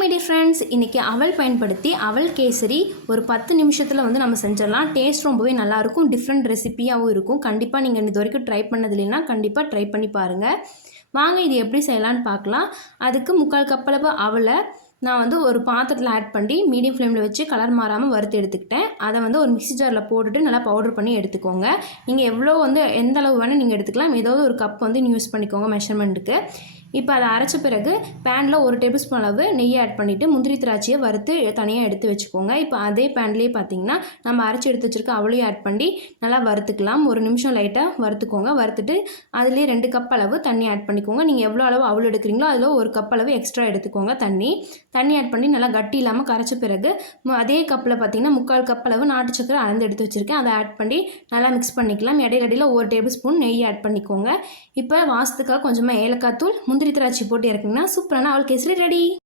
Hi my dear friends, இன்றைக்கி அவல் பயன்படுத்தி அவல் கேசரி ஒரு 10 நிமிஷத்தில் வந்து நம்ம செஞ்சிடலாம். டேஸ்ட் ரொம்பவே நல்லாயிருக்கும், டிஃப்ரெண்ட் ரெசிபியாகவும் இருக்கும். கண்டிப்பாக நீங்கள் இது வரைக்கும் ட்ரை பண்ணது இல்லைன்னா கண்டிப்பாக ட்ரை பண்ணி பாருங்கள். வாங்க இது எப்படி செய்யலான்னு பார்க்கலாம். அதுக்கு 3/4 கப் அளவு அவலை நான் வந்து ஒரு பாத்திரத்தில் ஆட் பண்ணி மீடியம் ஃப்ளேமில் வச்சு கலர் மாறாமல் வறுத்து எடுத்துக்கிட்டேன். அதை வந்து ஒரு மிக்ஸி ஜாரில் போட்டுட்டு நல்லா பவுடர் பண்ணி எடுத்துக்கோங்க. நீங்கள் எவ்வளோ வந்து எந்த அளவு வேணால் நீங்கள் எடுத்துக்கலாம். ஏதாவது ஒரு கப் வந்து யூஸ் பண்ணிக்கோங்க மெஷர்மெண்ட்டுக்கு. இப்போ அதை அரைச்ச பிறகு பேனில் 1 டேபிள் ஸ்பூன் அளவு நெய் ஆட் பண்ணிவிட்டு முந்திரி திராட்சையை வறுத்து தனியாக எடுத்து வச்சுக்கோங்க. இப்போ அதே பேன்லேயே பார்த்தீங்கன்னா நம்ம அரைச்சி எடுத்து வச்சுருக்க அவளையும் ஆட் பண்ணி நல்லா வறுத்துக்கலாம். 1 நிமிஷம் லைட்டாக வறுத்துக்கோங்க. வறுத்துட்டு அதிலே 2 கப் அளவு தண்ணி ஆட் பண்ணிக்கோங்க. நீங்கள் எவ்வளோ அளவு அவள் எடுக்கிறீங்களோ அதில் 1 கப் அளவு எக்ஸ்ட்ரா எடுத்துக்கோங்க. தண்ணி ஆட் பண்ணி நல்லா கட்டி இல்லாமல் கரைச்ச பிறகு அதே கப்பில் பார்த்தீங்கன்னா 3/4 கப் அளவு நாட்டு சக்கரை அளந்து எடுத்து வச்சுருக்கேன். அதை ஆட் பண்ணி நல்லா மிக்ஸ் பண்ணிக்கலாம். இடையில 1 டேபிள் ஸ்பூன் நெய் ஆட் பண்ணிக்கோங்க. இப்போ வாசத்துக்காக கொஞ்சமாக ஏலக்காய் தூள் முந்திரி திராட்சை போட்டு இறக்குங்கன்னா சூப்பரான அவல் கேசரி ரெடி.